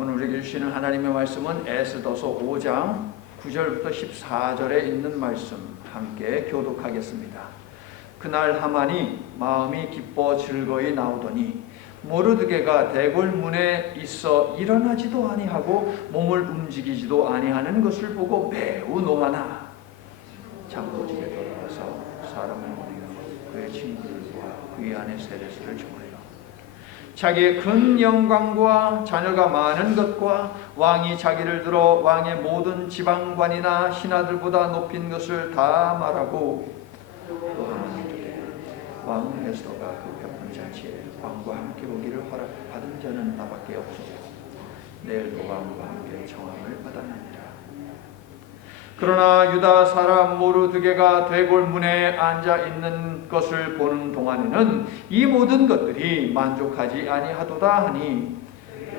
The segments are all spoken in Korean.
오늘 우리에게 주시는 하나님의 말씀은 에스더서 5장 9절부터 14절에 있는 말씀 함께 교독하겠습니다. 그날 하만이 마음이 기뻐 즐거이 나오더니 모르드게가 대궐 문에 있어 일어나지도 아니하고 몸을 움직이지도 아니하는 것을 보고 매우 노하나 장로집에 돌아가서 사람을 보내어 그의 친구들과 그의 아내 세레스를 청하여 자기의 큰 영광과 자녀가 많은 것과 왕이 자기를 들어 왕의 모든 지방관이나 신하들보다 높인 것을 다 말하고 또 하나님께 왕 에스더가 그 베푼 잔치에 왕과 함께 오기를 허락받은 자는 나밖에 없소서. 내일도 왕과 함께 청함을 받았느니라. 그러나 유다 사람 모르드게가 대궐 문에 앉아 있는 것을 보는 동안에는 이 모든 것들이 만족하지 아니하도다 하니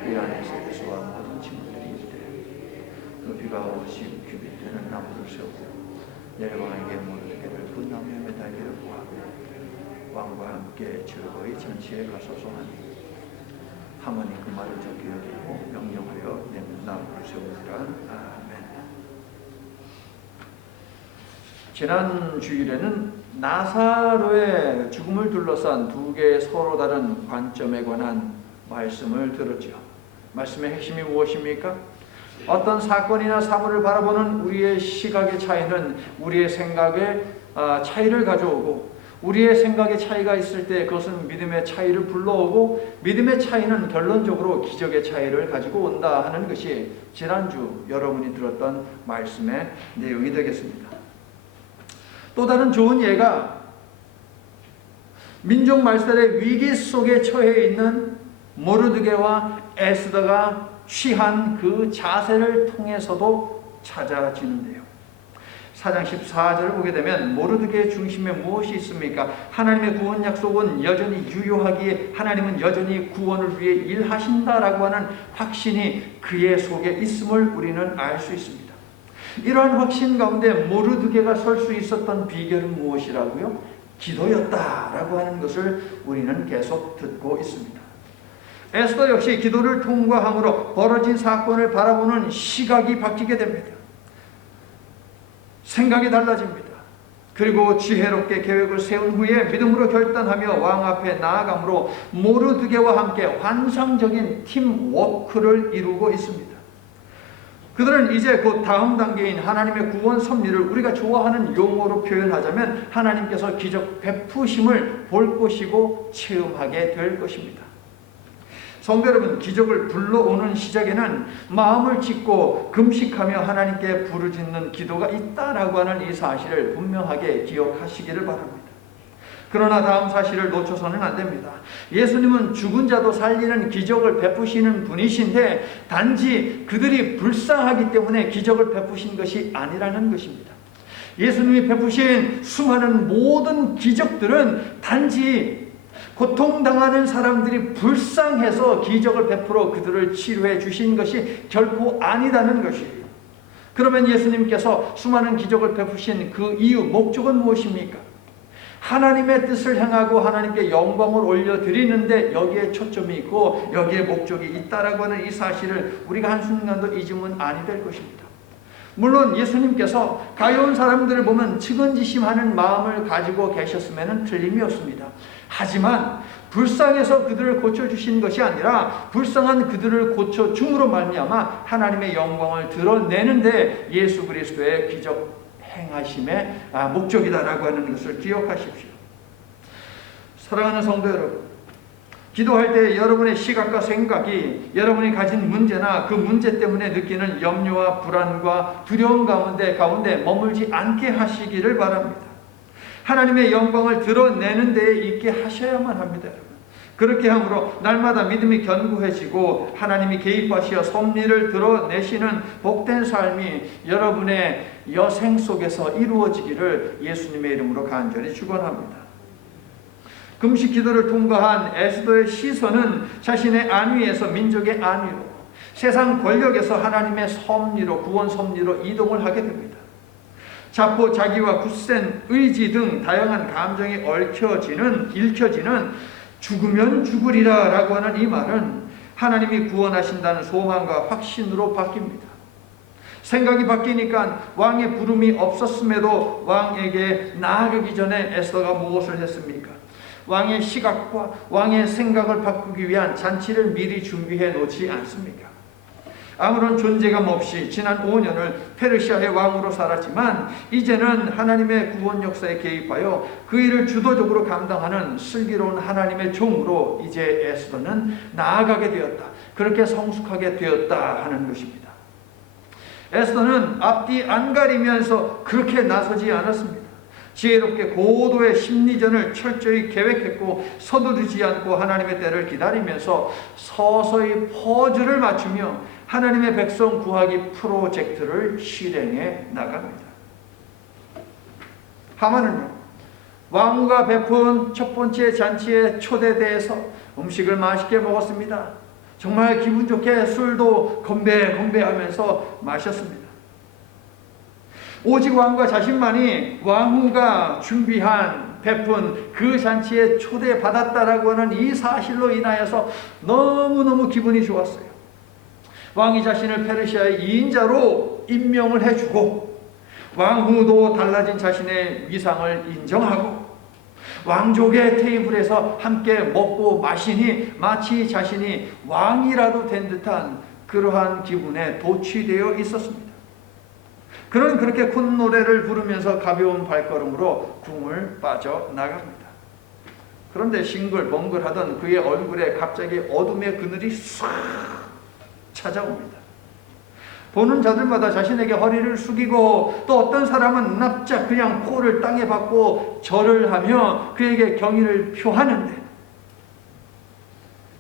그 안에 세레스와 모든 친구들이 이르되 그 비가 50규빗 되는 나무를 세우고 내일 왕에게 모르드게를 그 나무에 매달기를 구하고 왕과 함께 즐거이 잔치에 가소서 하니 하만이 그 말을 적게 여기고 명령하여 나무를 세우니라. 아멘. 지난 주일에는 나사로의 죽음을 둘러싼 두 개의 서로 다른 관점에 관한 말씀을 들었죠. 말씀의 핵심이 무엇입니까? 어떤 사건이나 사물을 바라보는 우리의 시각의 차이는 우리의 생각의 차이를 가져오고 우리의 생각의 차이가 있을 때 그것은 믿음의 차이를 불러오고 믿음의 차이는 결론적으로 기적의 차이를 가지고 온다 하는 것이 지난주 여러분이 들었던 말씀의 내용이 되겠습니다. 또 다른 좋은 예가 민족 말살의 위기 속에 처해 있는 모르드게와 에스더가 취한 그 자세를 통해서도 찾아지는데요. 4장 14절을 보게 되면 모르드게의 중심에 무엇이 있습니까? 하나님의 구원 약속은 여전히 유효하기에 하나님은 여전히 구원을 위해 일하신다라고 하는 확신이 그의 속에 있음을 우리는 알 수 있습니다. 이러한 확신 가운데 모르드게가 설 수 있었던 비결은 무엇이라고요? 기도였다라고 하는 것을 우리는 계속 듣고 있습니다. 에스더 역시 기도를 통과함으로 벌어진 사건을 바라보는 시각이 바뀌게 됩니다. 생각이 달라집니다. 그리고 지혜롭게 계획을 세운 후에 믿음으로 결단하며 왕 앞에 나아감으로 모르드게와 함께 환상적인 팀워크를 이루고 있습니다. 그들은 이제 곧 다음 단계인 하나님의 구원 섭리를 우리가 좋아하는 용어로 표현하자면 하나님께서 기적 베푸심을 볼 것이고 체험하게 될 것입니다. 성도 여러분, 기적을 불러오는 시작에는 마음을 짓고 금식하며 하나님께 부르짖는 기도가 있다라고 하는 이 사실을 분명하게 기억하시기를 바랍니다. 그러나 다음 사실을 놓쳐서는 안 됩니다. 예수님은 죽은 자도 살리는 기적을 베푸시는 분이신데 단지 그들이 불쌍하기 때문에 기적을 베푸신 것이 아니라는 것입니다. 예수님이 베푸신 수많은 모든 기적들은 단지 고통당하는 사람들이 불쌍해서 기적을 베풀어 그들을 치료해 주신 것이 결코 아니다는 것이에요. 그러면 예수님께서 수많은 기적을 베푸신 그 이유, 목적은 무엇입니까? 하나님의 뜻을 행하고 하나님께 영광을 올려드리는데 여기에 초점이 있고 여기에 목적이 있다라고 하는 이 사실을 우리가 한순간도 잊으면 아니 될 것입니다. 물론 예수님께서 가여운 사람들을 보면 측은지심하는 마음을 가지고 계셨으면 틀림이 없습니다. 하지만 불쌍해서 그들을 고쳐주신 것이 아니라 불쌍한 그들을 고쳐줌으로 말미암아 하나님의 영광을 드러내는데 예수 그리스도의 기적 행하심의 목적이다라고 하는 것을 기억하십시오. 사랑하는 성도 여러분, 기도할 때 여러분의 시각과 생각이 여러분이 가진 문제나 그 문제 때문에 느끼는 염려와 불안과 두려움 가운데 머물지 않게 하시기를 바랍니다. 하나님의 영광을 드러내는 데에 있게 하셔야만 합니다. 여러분. 그렇게 함으로 날마다 믿음이 견고해지고 하나님이 개입하시어 섭리를 드러내시는 복된 삶이 여러분의 여생 속에서 이루어지기를 예수님의 이름으로 간절히 축원합니다. 금식 기도를 통과한 에스더의 시선은 자신의 안위에서 민족의 안위로, 세상 권력에서 하나님의 섭리로, 구원 섭리로 이동을 하게 됩니다. 자포 자기와 굳센 의지 등 다양한 감정이 읽혀지는 죽으면 죽으리라 라고 하는 이 말은 하나님이 구원하신다는 소망과 확신으로 바뀝니다. 생각이 바뀌니까 왕의 부름이 없었음에도 왕에게 나아가기 전에 에스더가 무엇을 했습니까? 왕의 시각과 왕의 생각을 바꾸기 위한 잔치를 미리 준비해 놓지 않습니까? 아무런 존재감 없이 지난 5년을 페르시아의 왕으로 살았지만 이제는 하나님의 구원 역사에 개입하여 그 일을 주도적으로 감당하는 슬기로운 하나님의 종으로 이제 에스더는 나아가게 되었다. 그렇게 성숙하게 되었다 하는 것입니다. 에스더는 앞뒤 안 가리면서 그렇게 나서지 않았습니다. 지혜롭게 고도의 심리전을 철저히 계획했고 서두르지 않고 하나님의 때를 기다리면서 서서히 퍼즐을 맞추며 하나님의 백성 구하기 프로젝트를 실행해 나갑니다. 하만은요, 왕후가 베푼 첫 번째 잔치에 초대돼서 음식을 맛있게 먹었습니다. 정말 기분 좋게 술도 건배하면서 마셨습니다. 오직 왕과 자신만이 왕후가 준비한 베푼 그 잔치에 초대받았다라고 하는 이 사실로 인하여서 너무너무 기분이 좋았어요. 왕이 자신을 페르시아의 2인자로 임명을 해주고 왕후도 달라진 자신의 위상을 인정하고 왕족의 테이블에서 함께 먹고 마시니 마치 자신이 왕이라도 된 듯한 그러한 기분에 도취되어 있었습니다. 그는 그렇게 콧노래를 부르면서 가벼운 발걸음으로 궁을 빠져나갑니다. 그런데 싱글벙글하던 그의 얼굴에 갑자기 어둠의 그늘이 싹 찾아옵니다. 보는 자들마다 자신에게 허리를 숙이고 또 어떤 사람은 납작 그냥 코를 땅에 박고 절을 하며 그에게 경의를 표하는데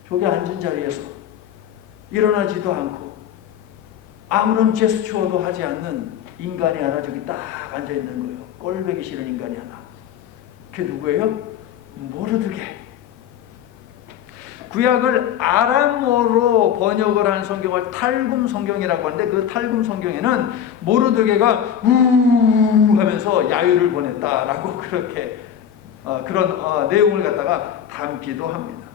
저기 앉은 자리에서 일어나지도 않고 아무런 제스처도 하지 않는 인간이 하나 저기 딱 앉아있는 거예요. 꼴보기 싫은 인간이 하나. 그게 누구예요? 모르드게. 구약을 아람어로 번역을 한 성경을 탈금 성경이라고 하는데 그 탈금 성경에는 모르드게가 우 하면서 야유를 보냈다라고 그렇게 그런 내용을 갖다가 담기도 합니다.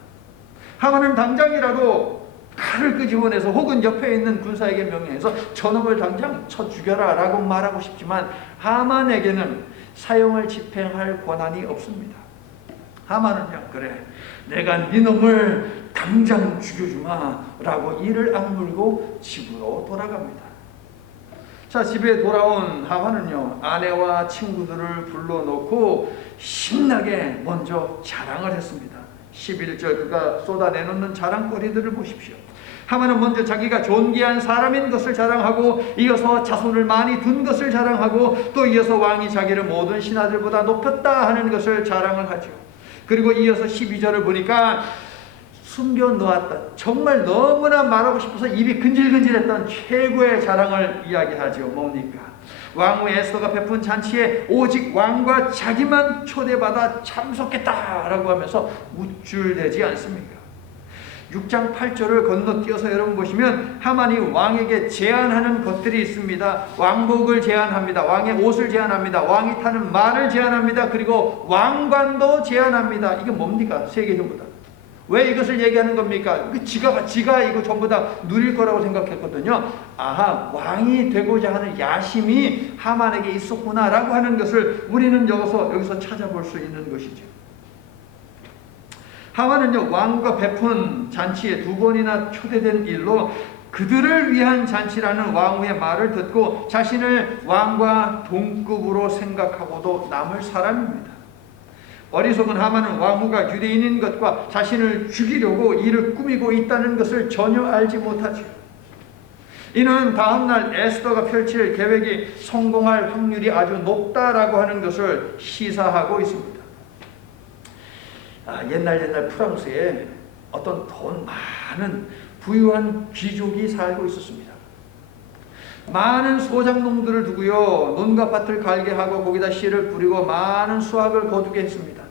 하만은 당장이라도 칼을 끄집어내서 혹은 옆에 있는 군사에게 명령해서 저놈을 당장 쳐 죽여라 라고 말하고 싶지만 하만에게는 사형을 집행할 권한이 없습니다. 하만은요, 그래 내가 네 놈을 당장 죽여주마 라고 이를 악물고 집으로 돌아갑니다. 자, 집에 돌아온 하만은요, 아내와 친구들을 불러놓고 신나게 먼저 자랑을 했습니다. 11절 그가 쏟아내놓는 자랑거리들을 보십시오. 하만은 먼저 자기가 존귀한 사람인 것을 자랑하고 이어서 자손을 많이 둔 것을 자랑하고 또 이어서 왕이 자기를 모든 신하들보다 높였다 하는 것을 자랑을 하죠. 그리고 이어서 12절을 보니까 숨겨놓았던 정말 너무나 말하고 싶어서 입이 근질근질했던 최고의 자랑을 이야기하죠. 뭡니까? 왕후 에스더가 베푼 잔치에 오직 왕과 자기만 초대받아 참석했다라고 하면서 우쭐대지 않습니까? 6장 8절을 건너뛰어서 여러분 보시면 하만이 왕에게 제안하는 것들이 있습니다. 왕복을 제안합니다. 왕의 옷을 제안합니다. 왕이 타는 말을 제안합니다. 그리고 왕관도 제안합니다. 이게 뭡니까? 세계 전부 다. 왜 이것을 얘기하는 겁니까? 지가 이거 전부 다 누릴 거라고 생각했거든요. 아하, 왕이 되고자 하는 야심이 하만에게 있었구나라고 하는 것을 우리는 여기서 찾아볼 수 있는 것이죠. 하만은요, 왕과 베푼 잔치에 2번이나 초대된 일로 그들을 위한 잔치라는 왕후의 말을 듣고 자신을 왕과 동급으로 생각하고도 남을 사람입니다. 어리석은 하만은 왕후가 유대인인 것과 자신을 죽이려고 이를 꾸미고 있다는 것을 전혀 알지 못하죠. 이는 다음날 에스더가 펼칠 계획이 성공할 확률이 아주 높다라고 하는 것을 시사하고 있습니다. 옛날 프랑스에 어떤 돈 많은 부유한 귀족이 살고 있었습니다. 많은 소작농들을 두고요, 논과 밭을 갈게 하고 거기다 씨를 뿌리고 많은 수확을 거두게 했습니다.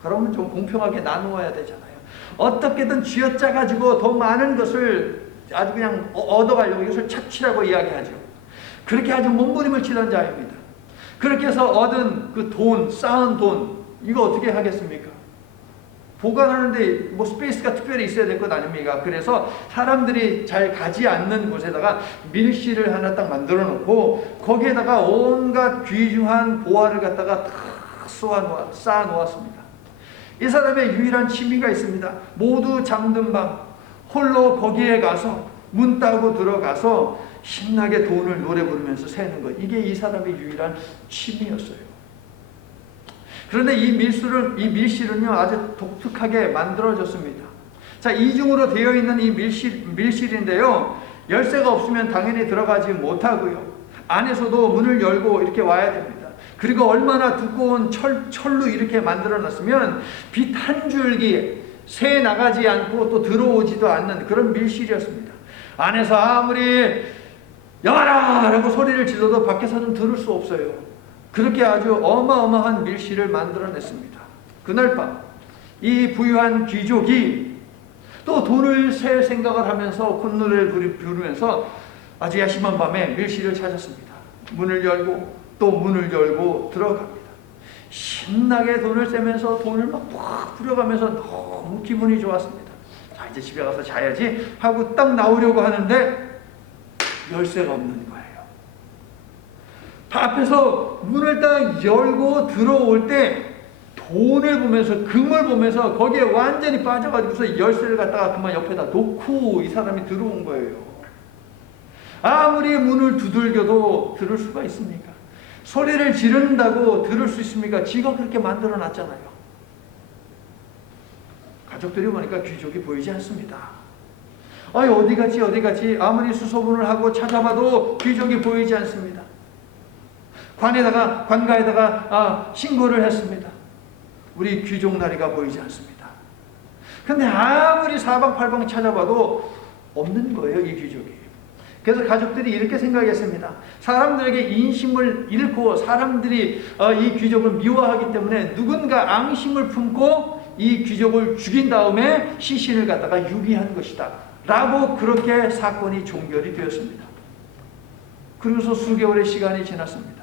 그러면 좀 공평하게 나누어야 되잖아요. 어떻게든 쥐어짜 가지고 더 많은 것을 아주 그냥 얻어가려고 이것을 착취라고 이야기하죠. 그렇게 아주 몸부림을 치던 자입니다. 그렇게 해서 얻은 그 돈, 쌓은 돈, 이거 어떻게 하겠습니까? 보관하는데 뭐 스페이스가 특별히 있어야 될 것 아닙니까? 그래서 사람들이 잘 가지 않는 곳에다가 밀실을 하나 딱 만들어 놓고 거기에다가 온갖 귀중한 보화를 갖다가 다 쌓아 놓았습니다. 이 사람의 유일한 취미가 있습니다. 모두 잠든 밤 홀로 거기에 가서 문 따고 들어가서 신나게 돈을 노래 부르면서 세는 것. 이게 이 사람의 유일한 취미였어요. 그런데 이 밀실은요, 아주 독특하게 만들어졌습니다. 자, 이중으로 되어 있는 이 밀실인데요, 열쇠가 없으면 당연히 들어가지 못하고요. 안에서도 문을 열고 이렇게 와야 됩니다. 그리고 얼마나 두꺼운 철로 이렇게 만들어 놨으면 빛 한 줄기 새 나가지 않고 또 들어오지도 않는 그런 밀실이었습니다. 안에서 아무리 영하라! 라고 소리를 질러도 밖에서는 들을 수 없어요. 그렇게 아주 어마어마한 밀실을 만들어냈습니다. 그날 밤, 이 부유한 귀족이 또 돈을 셀 생각을 하면서 콧노래를 부르면서 아주 야심한 밤에 밀실을 찾았습니다. 문을 열고 또 문을 열고 들어갑니다. 신나게 돈을 세면서 돈을 막 부려가면서 너무 기분이 좋았습니다. 자, 이제 집에 가서 자야지 하고 딱 나오려고 하는데 열쇠가 없는 거예요. 앞에서 문을 딱 열고 들어올 때 돈을 보면서, 금을 보면서 거기에 완전히 빠져가지고서 열쇠를 갖다가 그만 옆에다 놓고 이 사람이 들어온 거예요. 아무리 문을 두들겨도 들을 수가 있습니까? 소리를 지른다고 들을 수 있습니까? 지가 그렇게 만들어 놨잖아요. 가족들이 보니까 귀족이 보이지 않습니다. 어디 갔지? 아무리 수소문을 하고 찾아봐도 귀족이 보이지 않습니다. 관가에다가 신고를 했습니다. 우리 귀족 나리가 보이지 않습니다. 근데 아무리 사방팔방 찾아봐도 없는 거예요, 이 귀족이. 그래서 가족들이 이렇게 생각했습니다. 사람들에게 인심을 잃고 사람들이 이 귀족을 미워하기 때문에 누군가 앙심을 품고 이 귀족을 죽인 다음에 시신을 갖다가 유기한 것이다 라고 그렇게 사건이 종결이 되었습니다. 그러고서 수개월의 시간이 지났습니다.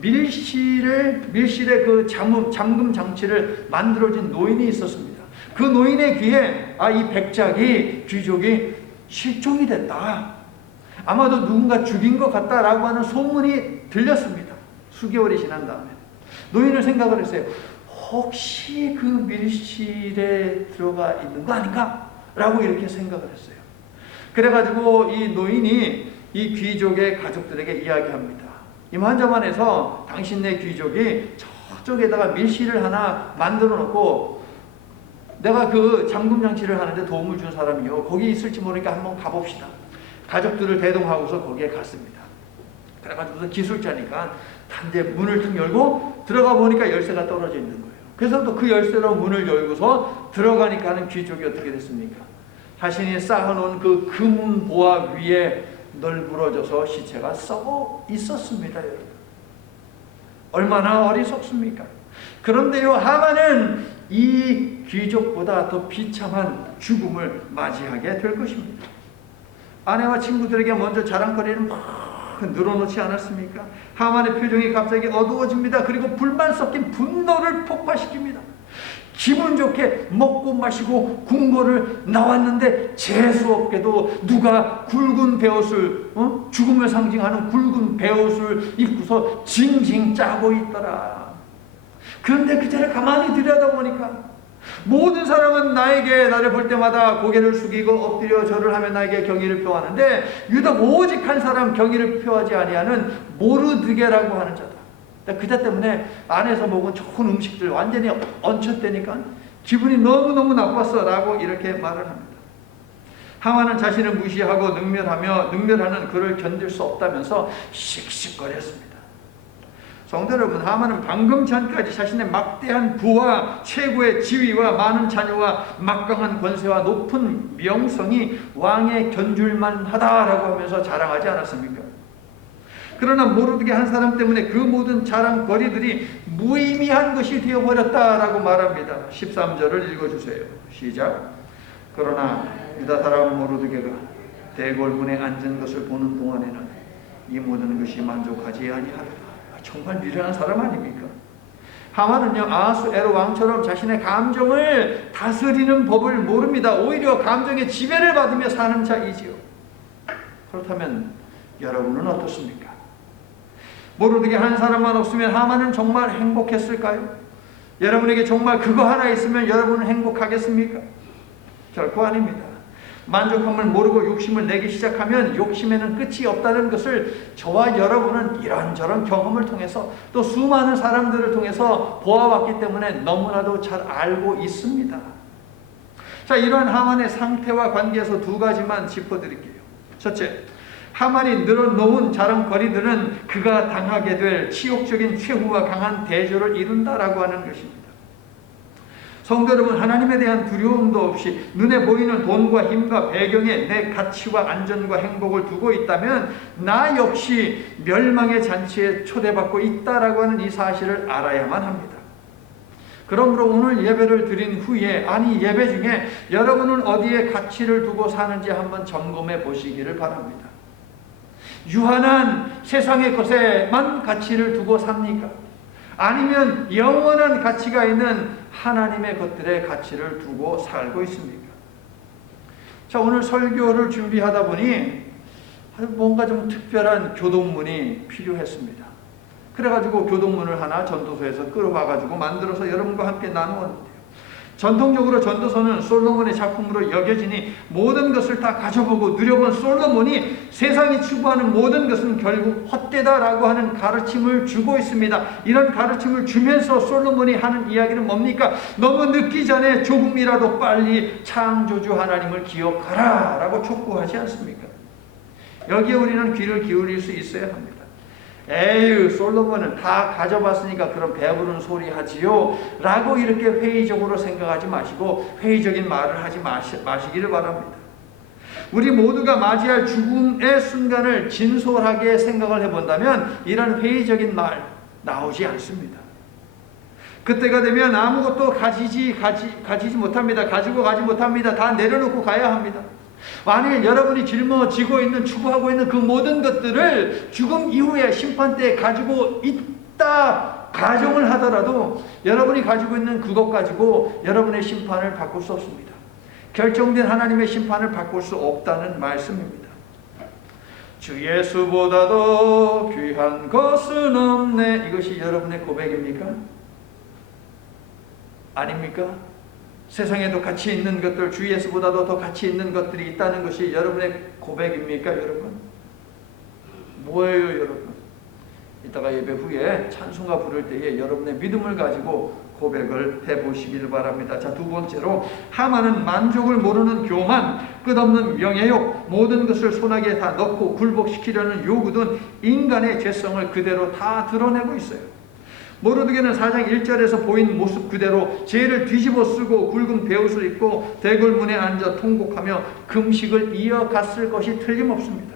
밀실의 그 잠금 장치를 만들어진 노인이 있었습니다. 그 노인의 귀에 이 백작이 귀족이 실종이 됐다, 아마도 누군가 죽인 것 같다라고 하는 소문이 들렸습니다. 수개월이 지난 다음에 노인은 생각을 했어요. 혹시 그 밀실에 들어가 있는 거 아닌가? 라고 이렇게 생각을 했어요. 그래가지고 이 노인이 이 귀족의 가족들에게 이야기합니다. 이만저만해서 당신네 귀족이 저쪽에다가 밀실을 하나 만들어 놓고 내가 그 잠금 장치를 하는데 도움을 준 사람이요, 거기 있을지 모르니까 한번 가봅시다. 가족들을 대동하고서 거기에 갔습니다. 그래가지고 기술자니까 단대 문을 탁 열고 들어가 보니까 열쇠가 떨어져 있는 거예요. 그래서 또 그 열쇠로 문을 열고서 들어가니까 하는 귀족이 어떻게 됐습니까? 자신이 쌓아놓은 그 금 보화 위에 널브러져서 시체가 썩어 있었습니다, 여러분. 얼마나 어리석습니까? 그런데요, 하만은 이 귀족보다 더 비참한 죽음을 맞이하게 될 것입니다. 아내와 친구들에게 먼저 자랑거리를 막 늘어놓지 않았습니까? 하만의 표정이 갑자기 어두워집니다. 그리고 불만 섞인 분노를 폭발시킵니다. 기분 좋게 먹고 마시고 궁궐을 나왔는데 재수없게도 누가 굵은 베옷을, 죽음을 상징하는 굵은 베옷을 입고서 징징 짜고 있더라. 그런데 그 자를 가만히 들여다보니까 모든 사람은 나를 볼 때마다 고개를 숙이고 엎드려 절을 하며 나에게 경의를 표하는데 유독 오직 한 사람 경의를 표하지 아니하는 모르드게라고 하는 자다. 그자 때문에 안에서 먹은 좋은 음식들 완전히 얹혔다니까 기분이 너무너무 나빴어 라고 이렇게 말을 합니다. 하만은 자신을 무시하고 능멸하는 그를 견딜 수 없다면서 씩씩거렸습니다. 성도 여러분, 하만은 방금 전까지 자신의 막대한 부와 최고의 지위와 많은 자녀와 막강한 권세와 높은 명성이 왕에 견줄만 하다라고 하면서 자랑하지 않았습니까? 그러나 모르드게 한 사람 때문에 그 모든 자랑거리들이 무의미한 것이 되어버렸다라고 말합니다. 13절을 읽어주세요. 시작. 그러나 유다 사람 모르드게가 대궐문에 앉은 것을 보는 동안에는 이 모든 것이 만족하지 아니하더라. 정말 미련한 사람 아닙니까? 하만은요, 아하수에로 왕처럼 자신의 감정을 다스리는 법을 모릅니다. 오히려 감정의 지배를 받으며 사는 자이지요. 그렇다면 여러분은 어떻습니까? 모르드게 한 사람만 없으면 하만은 정말 행복했을까요? 여러분에게 정말 그거 하나 있으면 여러분은 행복하겠습니까? 결코 아닙니다. 만족함을 모르고 욕심을 내기 시작하면 욕심에는 끝이 없다는 것을 저와 여러분은 이런저런 경험을 통해서 또 수많은 사람들을 통해서 보아왔기 때문에 너무나도 잘 알고 있습니다. 자, 이러한 하만의 상태와 관계에서 두 가지만 짚어드릴게요. 첫째, 하만이 늘어놓은 자랑거리들은 그가 당하게 될 치욕적인 최후와 강한 대조를 이룬다라고 하는 것입니다. 성도 여러분, 하나님에 대한 두려움도 없이 눈에 보이는 돈과 힘과 배경에 내 가치와 안전과 행복을 두고 있다면 나 역시 멸망의 잔치에 초대받고 있다라고 하는 이 사실을 알아야만 합니다. 그러므로 오늘 예배를 드린 후에, 아니 예배 중에 여러분은 어디에 가치를 두고 사는지 한번 점검해 보시기를 바랍니다. 유한한 세상의 것에만 가치를 두고 삽니까? 아니면 영원한 가치가 있는 하나님의 것들의 가치를 두고 살고 있습니까? 자, 오늘 설교를 준비하다 보니 뭔가 좀 특별한 교동문이 필요했습니다. 그래가지고 교동문을 하나 전도서에서 끌어와가지고 만들어서 여러분과 함께 나누었는데요. 전통적으로 전도서는 솔로몬의 작품으로 여겨지니 모든 것을 다 가져보고 누려본 솔로몬이 세상이 추구하는 모든 것은 결국 헛되다라고 하는 가르침을 주고 있습니다. 이런 가르침을 주면서 솔로몬이 하는 이야기는 뭡니까? 너무 늦기 전에 조금이라도 빨리 창조주 하나님을 기억하라 라고 촉구하지 않습니까? 여기에 우리는 귀를 기울일 수 있어야 합니다. 에휴, 솔로몬은 다 가져봤으니까 그럼 배부른 소리 하지요 라고 이렇게 회의적으로 생각하지 마시고 회의적인 말을 하지 마시기를 바랍니다. 우리 모두가 맞이할 죽음의 순간을 진솔하게 생각을 해본다면 이런 회의적인 말 나오지 않습니다. 그때가 되면 아무것도 가지지 못합니다. 가지고 가지 못합니다. 다 내려놓고 가야 합니다. 만일 여러분이 짊어지고 있는, 추구하고 있는 그 모든 것들을 죽음 이후에 심판때에 가지고 있다 가정을 하더라도 여러분이 가지고 있는 그것 가지고 여러분의 심판을 바꿀 수 없습니다. 결정된 하나님의 심판을 바꿀 수 없다는 말씀입니다. 주 예수보다도 귀한 것은 없네. 이것이 여러분의 고백입니까? 아닙니까? 세상에도 가치 있는 것들, 주 예수보다도 더 가치 있는 것들이 있다는 것이 여러분의 고백입니까, 여러분? 뭐예요, 여러분? 이따가 예배 후에 찬송가 부를 때에 여러분의 믿음을 가지고 고백을 해보시길 바랍니다. 자, 두 번째로 하만은 만족을 모르는 교만, 끝없는 명예욕, 모든 것을 손아귀에 다 넣고 굴복시키려는 요구든 인간의 죄성을 그대로 다 드러내고 있어요. 모르드게는 4장 1절에서 보인 모습 그대로 죄를 뒤집어 쓰고 굵은 베옷을 입고 대궐문에 앉아 통곡하며 금식을 이어갔을 것이 틀림없습니다.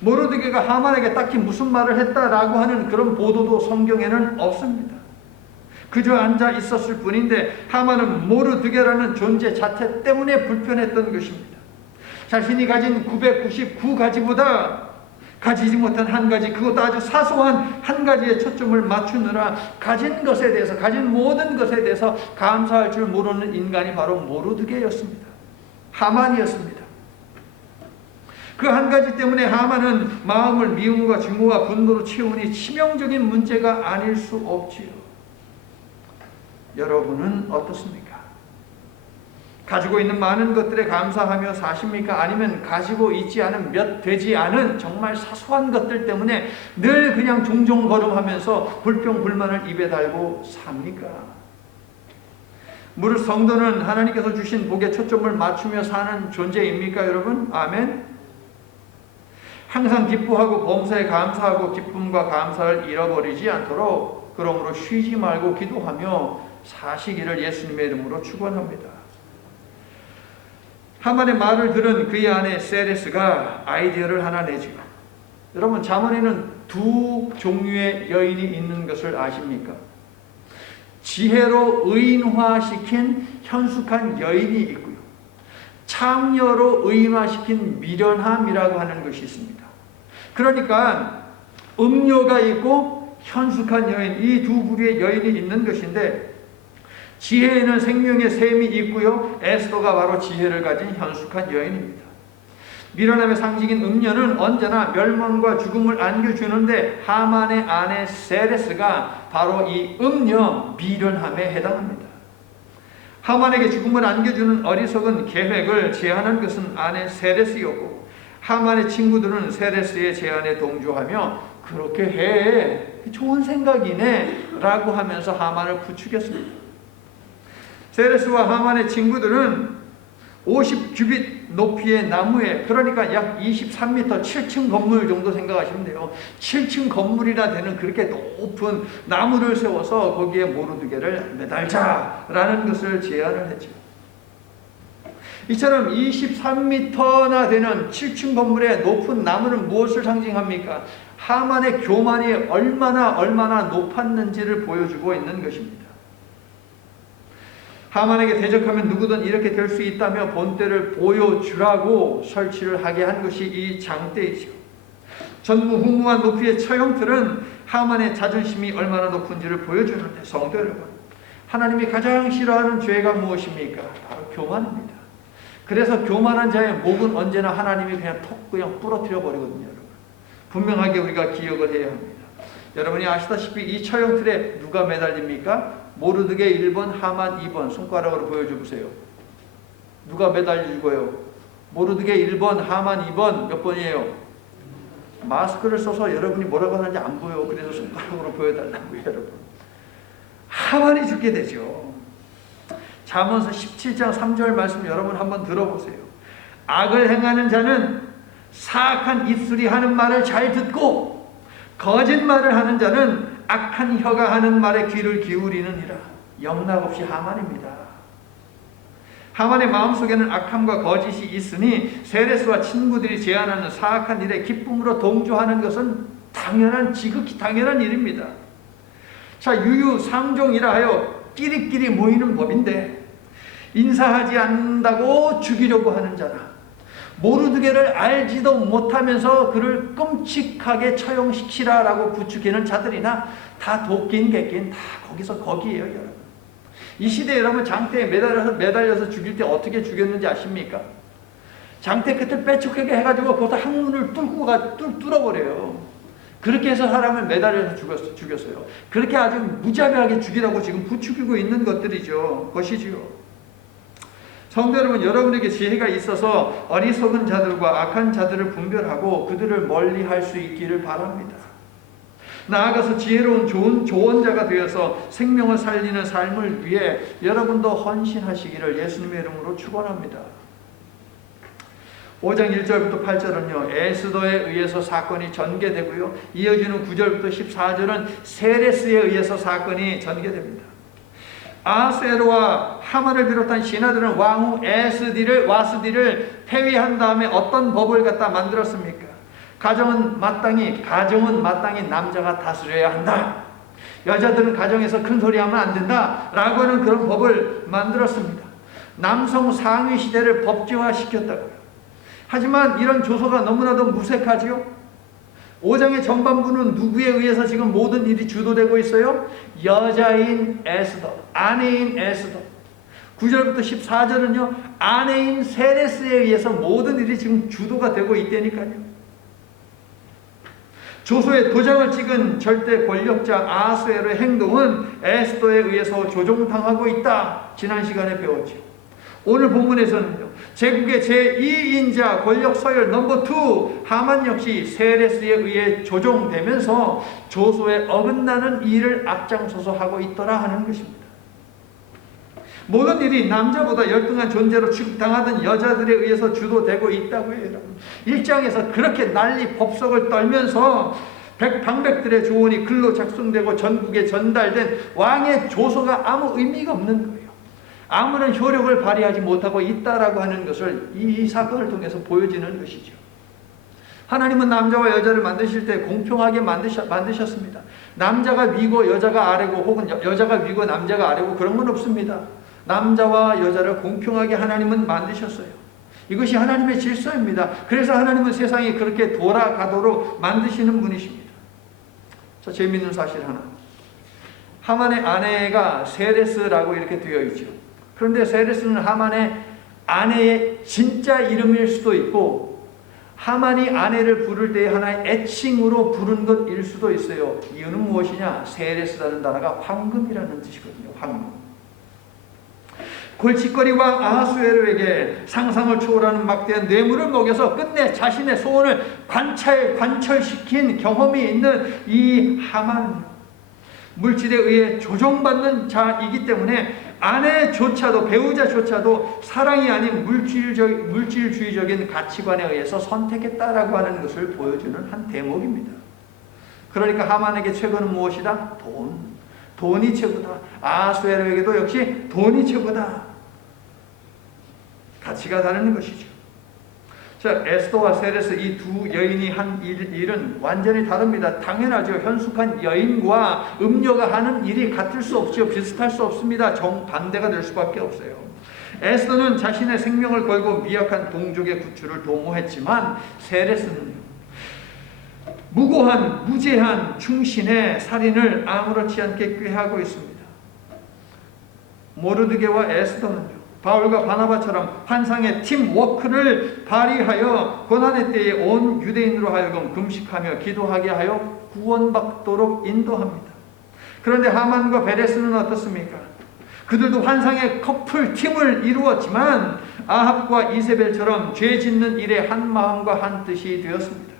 모르드게가 하만에게 딱히 무슨 말을 했다라고 하는 그런 보도도 성경에는 없습니다. 그저 앉아 있었을 뿐인데 하만은 모르드게라는 존재 자체 때문에 불편했던 것입니다. 자신이 가진 999가지보다 가지지 못한 한 가지, 그것도 아주 사소한 한 가지에 초점을 맞추느라 가진 것에 대해서, 가진 모든 것에 대해서 감사할 줄 모르는 인간이 바로 모르드게였습니다. 하만이었습니다. 그 한 가지 때문에 하만은 마음을 미움과 증오와 분노로 채우니 치명적인 문제가 아닐 수 없지요. 여러분은 어떻습니까? 가지고 있는 많은 것들에 감사하며 사십니까? 아니면 가지고 있지 않은 몇 되지 않은 정말 사소한 것들 때문에 늘 그냥 종종걸음하면서 불평불만을 입에 달고 삽니까? 무릇 성도는 하나님께서 주신 복에 초점을 맞추며 사는 존재입니까, 여러분? 아멘? 항상 기뻐하고 범사에 감사하고 기쁨과 감사를 잃어버리지 않도록 그러므로 쉬지 말고 기도하며 사시기를 예수님의 이름으로 축원합니다. 하만의 말을 들은 그의 아내 세레스가 아이디어를 하나 내죠. 여러분, 잠언에는 두 종류의 여인이 있는 것을 아십니까? 지혜로 의인화시킨 현숙한 여인이 있고요, 창녀로 의인화시킨 미련함이라고 하는 것이 있습니다. 그러니까 음료가 있고 현숙한 여인, 이 두 부류의 여인이 있는 것인데, 지혜에는 생명의 샘이 있고요, 에스더가 바로 지혜를 가진 현숙한 여인입니다. 미련함의 상징인 음녀는 언제나 멸망과 죽음을 안겨주는데, 하만의 아내 세레스가 바로 이 음녀 미련함에 해당합니다. 하만에게 죽음을 안겨주는 어리석은 계획을 제안한 것은 아내 세레스였고, 하만의 친구들은 세레스의 제안에 동조하며 그렇게 해, 좋은 생각이네 라고 하면서 하만을 부추겼습니다. 세레스와 하만의 친구들은 50규빗 높이의 나무에, 그러니까 약 23m, 7층 건물 정도 생각하시면 돼요. 7층 건물이나 되는 그렇게 높은 나무를 세워서 거기에 모르드게를 매달자라는 것을 제안을 했죠. 이처럼 23m나 되는 7층 건물의 높은 나무는 무엇을 상징합니까? 하만의 교만이 얼마나 높았는지를 보여주고 있는 것입니다. 하만에게 대적하면 누구든 이렇게 될 수 있다며 본때를 보여주라고 설치를 하게 한 것이 이 장대이죠. 전무후무한 높이의 처형틀은 하만의 자존심이 얼마나 높은지를 보여주는데, 성도 여러분, 하나님이 가장 싫어하는 죄가 무엇입니까? 바로 교만입니다. 그래서 교만한 자의 목은 언제나 하나님이 그냥 부러뜨려 버리거든요. 여러분, 분명하게 우리가 기억을 해야 합니다. 여러분이 아시다시피 이 처형틀에 누가 매달립니까? 모르드게 1번, 하만 2번. 손가락으로 보여줘 보세요. 누가 매달려 죽어요? 모르드게 1번, 하만 2번. 몇 번이에요? 마스크를 써서 여러분이 뭐라고 하는지 안 보여. 그래서 손가락으로 보여달라고요, 여러분. 하만이 죽게 되죠. 잠언서 17장 3절 말씀 여러분 한번 들어보세요. 악을 행하는 자는 사악한 입술이 하는 말을 잘 듣고, 거짓말을 하는 자는 악한 혀가 하는 말에 귀를 기울이느니라. 영락없이 하만입니다. 하만의 마음속에는 악함과 거짓이 있으니 세레스와 친구들이 제안하는 사악한 일에 기쁨으로 동조하는 것은 지극히 당연한 일입니다. 자, 유유상종이라 하여 끼리끼리 모이는 법인데, 인사하지 않는다고 죽이려고 하는 자나, 모르드게를 알지도 못하면서 그를 끔찍하게 처형시키라라고 부추기는 자들이나, 다 도끼인 객기인 다 거기에요, 여러분. 이 시대에 여러분 장대에 매달려서 죽일 때 어떻게 죽였는지 아십니까? 장대 끝을 빼촉하게 해가지고 거기서 항문을 뚫어버려요. 그렇게 해서 사람을 매달려서 죽였어요. 그렇게 아주 무자비하게 죽이라고 지금 부추기고 있는 것이지요. 성도 여러분, 여러분에게 지혜가 있어서 어리석은 자들과 악한 자들을 분별하고 그들을 멀리할 수 있기를 바랍니다. 나아가서 지혜로운 좋은 조언자가 되어서 생명을 살리는 삶을 위해 여러분도 헌신하시기를 예수님의 이름으로 축원합니다. 5장 1절부터 8절은요, 에스더에 의해서 사건이 전개되고요, 이어지는 9절부터 14절은 세레스에 의해서 사건이 전개됩니다. 아하수에로와 하만을 비롯한 신하들은 왕후 와스디를 폐위한 다음에 어떤 법을 갖다 만들었습니까? 가정은 마땅히 남자가 다스려야 한다. 여자들은 가정에서 큰 소리 하면 안 된다 라고 하는 그런 법을 만들었습니다. 남성 상위 시대를 법제화시켰다고요. 하지만 이런 조서가 너무나도 무색하지요. 5장의 전반부는 누구에 의해서 지금 모든 일이 주도되고 있어요? 여자인 에스더, 아내인 에스더. 9절부터 14절은요, 아내인 세레스에 의해서 모든 일이 지금 주도가 되고 있다니까요. 조서에 도장을 찍은 절대 권력자 아하수에로의 행동은 에스더에 의해서 조종당하고 있다. 지난 시간에 배웠죠. 오늘 본문에서는요, 제국의 제2인자 권력 서열 넘버 2 하만 역시 세레스에 의해 조종되면서 조소에 어긋나는 일을 앞장서서 하고 있더라 하는 것입니다. 모든 일이 남자보다 열등한 존재로 취급당하던 여자들에 의해서 주도되고 있다고 해요, 여러분. 1장에서 그렇게 난리 법석을 떨면서 방백들의 조언이 글로 작성되고 전국에 전달된 왕의 조서가 아무 의미가 없는 거예요. 아무런 효력을 발휘하지 못하고 있다라고 하는 것을 이 사건을 통해서 보여지는 것이죠. 하나님은 남자와 여자를 만드실 때 공평하게 만드셨습니다. 남자가 위고 여자가 아래고, 혹은 여자가 위고 남자가 아래고, 그런 건 없습니다. 남자와 여자를 공평하게 하나님은 만드셨어요. 이것이 하나님의 질서입니다. 그래서 하나님은 세상이 그렇게 돌아가도록 만드시는 분이십니다. 자, 재미있는 사실 하나. 하만의 아내가 세레스라고 이렇게 되어 있죠. 그런데 세레스는 하만의 아내의 진짜 이름일 수도 있고 하만이 아내를 부를 때 하나의 애칭으로 부른 것일 수도 있어요. 이유는 무엇이냐? 세레스라는 단어가 황금이라는 뜻이거든요. 황금. 골칫거리 왕 아하수에로에게 상상을 초월하는 막대한 뇌물을 먹여서 끝내 자신의 소원을 관철시킨 경험이 있는 이 하만, 물질에 의해 조종받는 자이기 때문에 아내조차도, 배우자조차도 사랑이 아닌 물질주의적인 가치관에 의해서 선택했다라고 하는 것을 보여주는 한 대목입니다. 그러니까 하만에게 최고는 무엇이다? 돈이 최고다. 아하수에로에게도 역시 돈이 최고다. 가치가 다른 것이죠. 자, 에스더와 세레스 이 두 여인이 한 일은 완전히 다릅니다. 당연하죠. 현숙한 여인과 음녀가 하는 일이 같을 수 없죠. 비슷할 수 없습니다. 정반대가 될 수밖에 없어요. 에스더는 자신의 생명을 걸고 미약한 동족의 구출을 도모했지만 세레스는요, 무고한 무죄한 충신의 살인을 아무렇지 않게 꾀하고 있습니다. 모르드게와 에스더는요, 바울과 바나바처럼 환상의 팀워크를 발휘하여 고난의 때에 온 유대인으로 하여금 금식하며 기도하게 하여 구원받도록 인도합니다. 그런데 하만과 베레스는 어떻습니까? 그들도 환상의 커플 팀을 이루었지만 아합과 이세벨처럼 죄 짓는 일에 한 마음과 한 뜻이 되었습니다.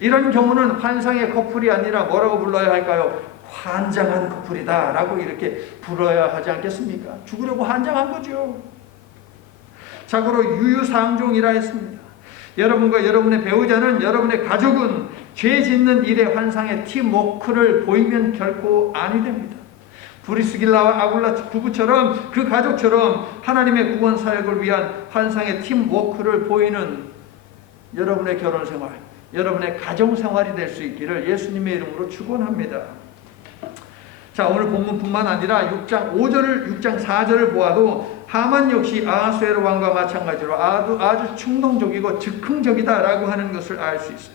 이런 경우는 환상의 커플이 아니라 뭐라고 불러야 할까요? 환장한 커플이다 라고 이렇게 불러야 하지 않겠습니까? 죽으려고 환장한 거죠. 자고로 유유상종이라 했습니다. 여러분과 여러분의 배우자는, 여러분의 가족은 죄 짓는 일에 환상의 팀워크를 보이면 결코 아니 됩니다. 브리스길라와 아굴라 부부처럼, 그 가족처럼 하나님의 구원 사역을 위한 환상의 팀워크를 보이는 여러분의 결혼생활, 여러분의 가정생활이 될 수 있기를 예수님의 이름으로 축원합니다. 자, 오늘 본문뿐만 아니라 6장 5절을 6장 4절을 보아도 하만 역시 아하수에로 왕과 마찬가지로 아주 충동적이고 즉흥적이다라고 하는 것을 알 수 있어요.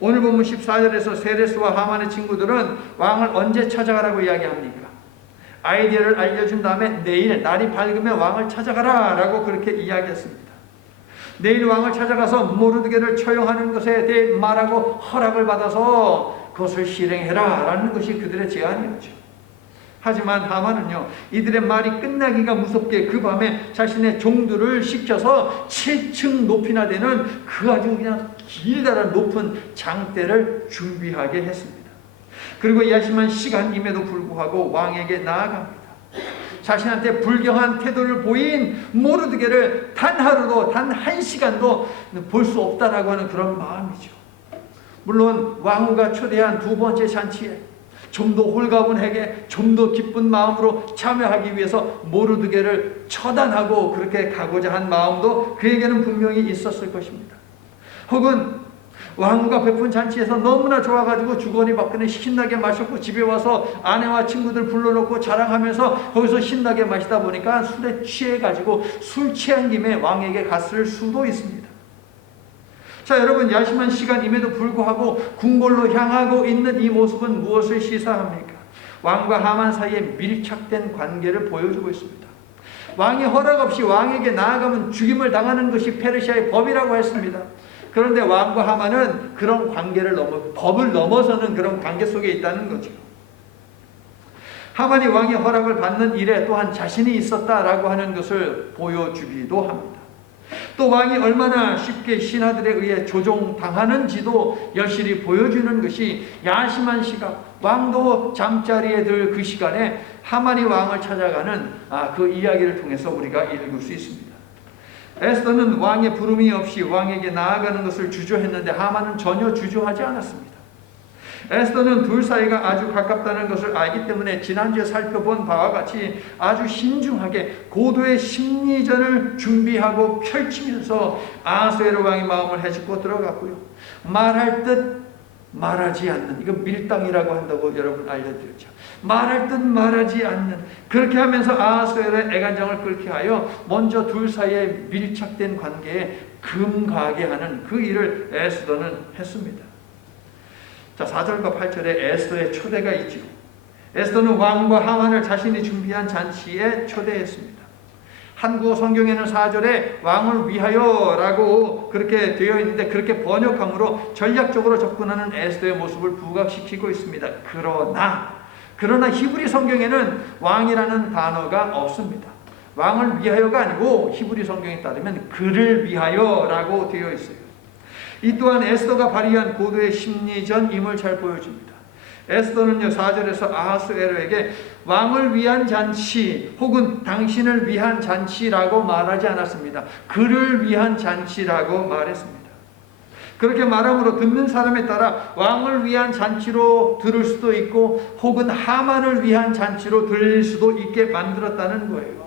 오늘 본문 14절에서 세레스와 하만의 친구들은 왕을 언제 찾아가라고 이야기합니까? 아이디어를 알려준 다음에 내일 날이 밝으면 왕을 찾아가라 라고 그렇게 이야기했습니다. 내일 왕을 찾아가서 모르드게를 처형하는 것에 대해 말하고 허락을 받아서 그것을 실행해라 라는 것이 그들의 제안이었죠. 하지만 하만은요, 이들의 말이 끝나기가 무섭게 그 밤에 자신의 종들을 시켜서 7층 높이나 되는 그 아주 그냥 길다란 높은 장대를 준비하게 했습니다. 그리고 야심한 시간임에도 불구하고 왕에게 나아갑니다. 자신한테 불경한 태도를 보인 모르드게를 단 하루도, 단 한 시간도 볼 수 없다라고 하는 그런 마음이죠. 물론 왕후가 초대한 두 번째 잔치에 좀 더 홀가분하게, 좀 더 기쁜 마음으로 참여하기 위해서 모르드게를 처단하고 그렇게 가고자 한 마음도 그에게는 분명히 있었을 것입니다. 혹은 왕후가 베푼 잔치에서 너무나 좋아가지고 주거니 받거니 신나게 마셨고 집에 와서 아내와 친구들 불러놓고 자랑하면서 거기서 신나게 마시다 보니까 술에 취해가지고 술 취한 김에 왕에게 갔을 수도 있습니다. 자, 여러분, 야심한 시간임에도 불구하고 궁궐로 향하고 있는 이 모습은 무엇을 시사합니까? 왕과 하만 사이에 밀착된 관계를 보여주고 있습니다. 왕의 허락 없이 왕에게 나아가면 죽임을 당하는 것이 페르시아의 법이라고 했습니다. 그런데 왕과 하만은 그런 관계를 법을 넘어서는 그런 관계 속에 있다는 거죠. 하만이 왕의 허락을 받는 일에 또한 자신이 있었다라고 하는 것을 보여주기도 합니다. 또 왕이 얼마나 쉽게 신하들에 의해 조종당하는지도 여실히 보여주는 것이 야심한 시각, 왕도 잠자리에 들 그 시간에 하만이 왕을 찾아가는 그 이야기를 통해서 우리가 읽을 수 있습니다. 에스더는 왕의 부름이 없이 왕에게 나아가는 것을 주저했는데 하만은 전혀 주저하지 않았습니다. 에스더는 둘 사이가 아주 가깝다는 것을 알기 때문에 지난주에 살펴본 바와 같이 아주 신중하게 고도의 심리전을 준비하고 펼치면서 아하수에로 왕의 마음을 헤집고 들어갔고요. 말할 듯 말하지 않는, 이거 밀당이라고 한다고 여러분 알려드렸죠. 말할 듯 말하지 않는, 그렇게 하면서 아하수에로의 애간장을 끓게 하여 먼저 둘 사이에 밀착된 관계에 금가게 하는 그 일을 에스더는 했습니다. 자, 4절과 8절에 에스더의 초대가 있죠. 에스더는 왕과 하만을 자신이 준비한 잔치에 초대했습니다. 한국어 성경에는 4절에 왕을 위하여라고 그렇게 되어 있는데 그렇게 번역함으로 전략적으로 접근하는 에스더의 모습을 부각시키고 있습니다. 그러나 히브리 성경에는 왕이라는 단어가 없습니다. 왕을 위하여가 아니고 히브리 성경에 따르면 그를 위하여라고 되어 있어요. 이 또한 에스더가 발휘한 고도의 심리전임을 잘 보여줍니다. 에스더는요 4절에서 아하수에로에게 왕을 위한 잔치 혹은 당신을 위한 잔치라고 말하지 않았습니다. 그를 위한 잔치라고 말했습니다. 그렇게 말함으로 듣는 사람에 따라 왕을 위한 잔치로 들을 수도 있고 혹은 하만을 위한 잔치로 들릴 수도 있게 만들었다는 거예요.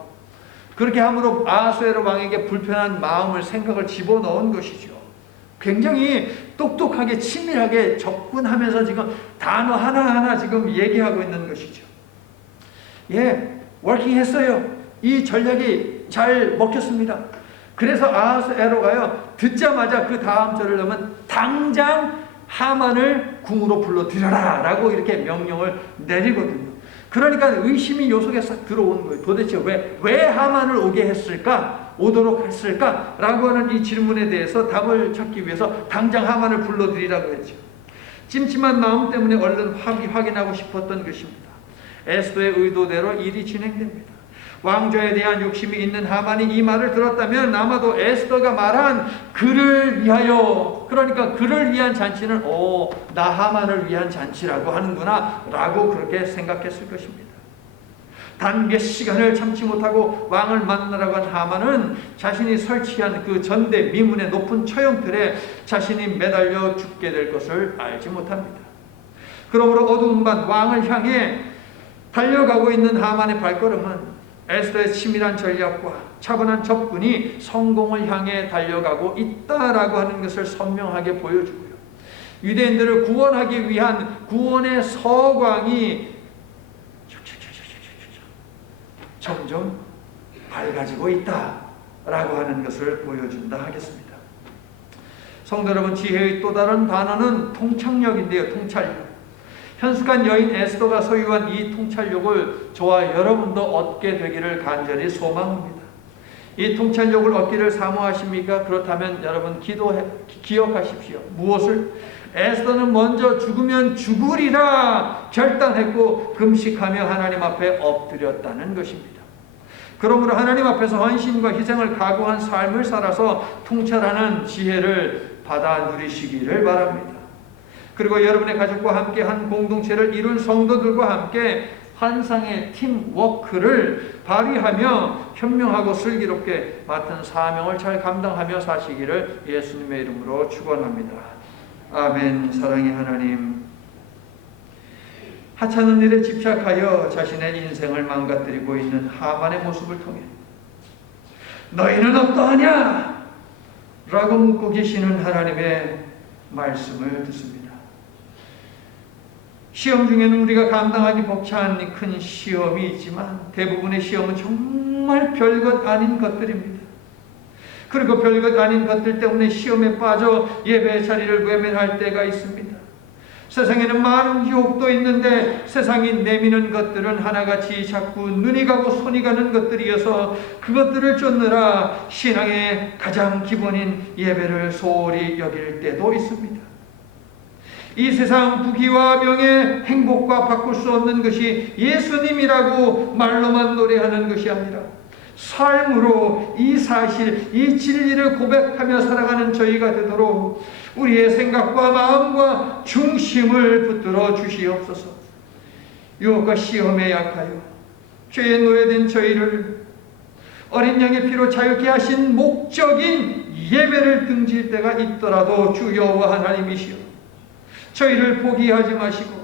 그렇게 함으로 아하수에로 왕에게 불편한 마음을 생각을 집어넣은 것이죠. 굉장히 똑똑하게 치밀하게 접근하면서 지금 단어 하나하나 지금 얘기하고 있는 것이죠. 워킹했어요. 이 전략이 잘 먹혔습니다. 그래서 아하수에로가요 듣자마자 그 다음 절을 넣으면 당장 하만을 궁으로 불러들여라 라고 이렇게 명령을 내리거든요. 그러니까 의심이 요 속에 싹 들어오는 거예요. 도대체 왜 하만을 오도록 했을까? 라고 하는 이 질문에 대해서 답을 찾기 위해서 당장 하만을 불러들이라고 했죠. 찜찜한 마음 때문에 얼른 확인하고 싶었던 것입니다. 에스더의 의도대로 일이 진행됩니다. 왕좌에 대한 욕심이 있는 하만이 이 말을 들었다면 아마도 에스더가 말한 그를 위하여, 그러니까 그를 위한 잔치는 나 하만을 위한 잔치라고 하는구나 라고 그렇게 생각했을 것입니다. 단 몇 시간을 참지 못하고 왕을 만나라고 한 하만은 자신이 설치한 그 전대 미문의 높은 처형틀에 자신이 매달려 죽게 될 것을 알지 못합니다. 그러므로 어두운 밤 왕을 향해 달려가고 있는 하만의 발걸음은 에스더의 치밀한 전략과 차분한 접근이 성공을 향해 달려가고 있다라고 하는 것을 선명하게 보여주고요. 유대인들을 구원하기 위한 구원의 서광이 점점 밝아지고 있다라고 하는 것을 보여준다 하겠습니다. 성도 여러분, 지혜의 또 다른 단어는 통찰력인데요. 통찰력. 현숙한 여인 에스더가 소유한 이 통찰력을 저와 여러분도 얻게 되기를 간절히 소망합니다. 이 통찰력을 얻기를 사모하십니까? 그렇다면 여러분 기억하십시오. 무엇을? 에스더는 먼저 죽으면 죽으리라 결단했고 금식하며 하나님 앞에 엎드렸다는 것입니다. 그러므로 하나님 앞에서 헌신과 희생을 각오한 삶을 살아서 통찰하는 지혜를 받아 누리시기를 바랍니다. 그리고 여러분의 가족과 함께 한 공동체를 이룬 성도들과 함께 환상의 팀워크를 발휘하며 현명하고 슬기롭게 맡은 사명을 잘 감당하며 사시기를 예수님의 이름으로 축원합니다. 아멘. 사랑의 하나님, 하찮은 일에 집착하여 자신의 인생을 망가뜨리고 있는 하만의 모습을 통해 너희는 어떠하냐? 라고 묻고 계시는 하나님의 말씀을 듣습니다. 시험 중에는 우리가 감당하기 벅찬 큰 시험이 있지만 대부분의 시험은 정말 별것 아닌 것들입니다. 그리고 별것 아닌 것들 때문에 시험에 빠져 예배의 자리를 외면할 때가 있습니다. 세상에는 많은 유혹도 있는데 세상이 내미는 것들은 하나같이 자꾸 눈이 가고 손이 가는 것들이어서 그것들을 쫓느라 신앙의 가장 기본인 예배를 소홀히 여길 때도 있습니다. 이 세상 부귀와 명예, 행복과 바꿀 수 없는 것이 예수님이라고 말로만 노래하는 것이 아니라 삶으로 이 사실, 이 진리를 고백하며 살아가는 저희가 되도록 우리의 생각과 마음과 중심을 붙들어 주시옵소서. 유혹과 시험에 약하여 죄에 노예된 저희를 어린 양의 피로 자유케 하신 목적인 예배를 등질 때가 있더라도 주 여호와 하나님이시여 저희를 포기하지 마시고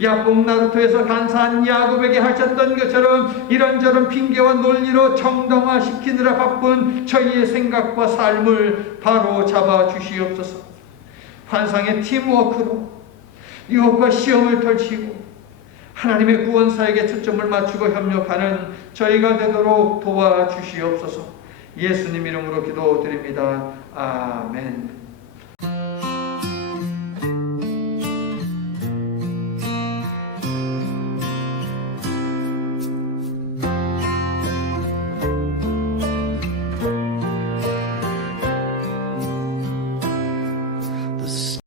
야곱 나루토에서 간사한 야곱에게 하셨던 것처럼 이런저런 핑계와 논리로 정당화시키느라 바쁜 저희의 생각과 삶을 바로 잡아 주시옵소서. 환상의 팀워크로 유혹과 시험을 펼치고 하나님의 구원사에게 초점을 맞추고 협력하는 저희가 되도록 도와주시옵소서. 예수님 이름으로 기도드립니다. 아멘.